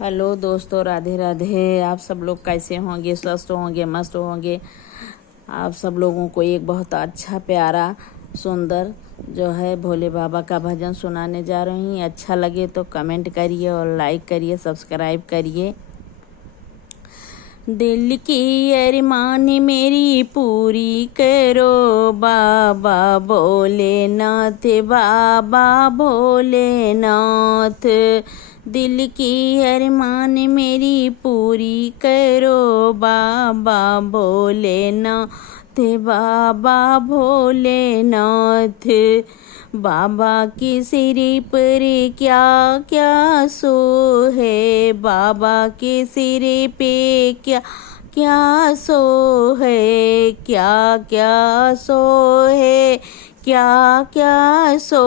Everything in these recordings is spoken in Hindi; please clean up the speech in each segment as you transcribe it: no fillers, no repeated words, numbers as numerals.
हेलो दोस्तों, राधे राधे। आप सब लोग कैसे होंगे? स्वस्थ होंगे, मस्त होंगे। आप सब लोगों को एक बहुत अच्छा प्यारा सुंदर जो है भोले बाबा का भजन सुनाने जा रही हूँ। अच्छा लगे तो कमेंट करिए और लाइक करिए, सब्सक्राइब करिए। दिल की अरमान मेरी पूरी करो बाबा भोलेनाथ, बाबा भोलेनाथ। दिल की अरमान मेरी पूरी करो बाबा भोलेनाथ, बाबा भोलेनाथ। बाबा के सिर पर क्या क्या सो है, बाबा के सिर पे क्या क्या सो है, क्या क्या सो है, क्या क्या सो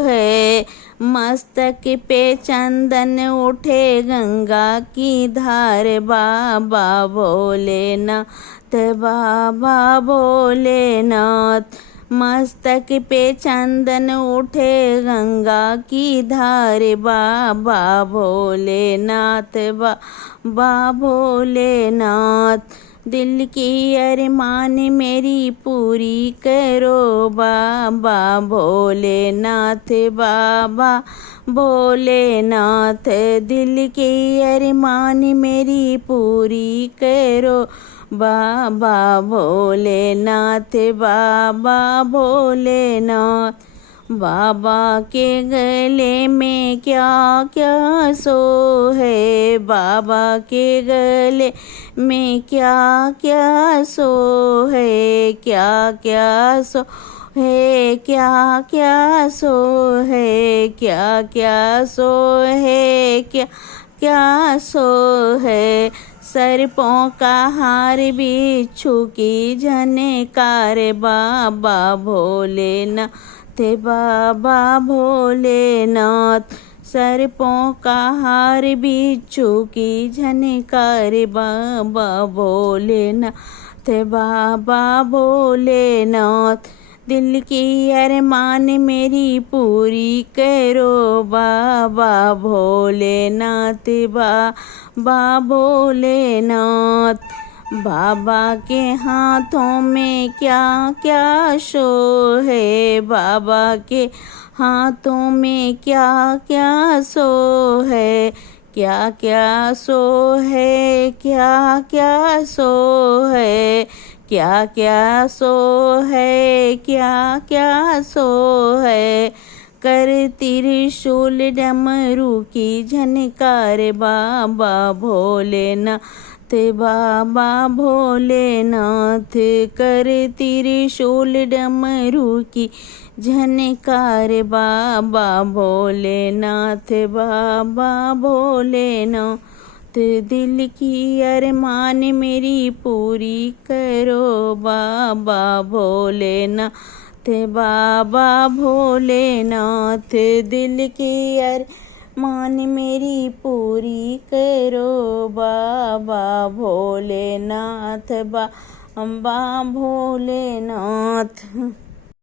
है। मस्तक पे चंदन उठे गंगा की धार, बाबा भोलेनाथ, बाबा भोलेनाथ। मस्तक पे चंदन उठे गंगा की धार, बाबा भोलेनाथ, बाबा भोलेनाथ। दिल की अरमान मेरी पूरी करो बाबा भोलेनाथ, बाबा भोलेनाथ। दिल की अरमान मेरी पूरी करो बाबा भोलेनाथ, बाबा भोलेनाथ। बाबा के गले में क्या क्या सो है, बाबा के गले में क्या क्या सो है, क्या क्या सो है, क्या क्या सो है, क्या क्या सो है, क्या क्या सो है। सर्पों का हार बिच्छू की झनकार, बाबा भोलेनाथ, बाबा भोलेनाथ। सर्पों का हार बिच्छू की झनकार, बाबा भोलेनाथ, बाबा भोलेनाथ। दिल की अरमान मेरी पूरी करो बाबा भोलेनाथ, बाबा भोलेनाथ। बाबा के हाथों में क्या क्या शो है, बाबा के हाथों में क्या क्या सो है, क्या क्या सो है, क्या क्या सो है, क्या क्या सो है, क्या क्या सो है। कर त्रिशूल डमरू की झनकार, बाबा भोलेनाथ, बाबा भोलेनाथ। कर त्रिशूल डमरू की झनकार, बाबा भोलेनाथ, बाबा भोलेनाथ। दिल की अरमान मेरी पूरी करो बाबा भोलेनाथ, बाबा भोलेनाथ। दिल की अरमान मेरी पूरी करो बाबा भोलेनाथ, बाबा भोलेनाथ।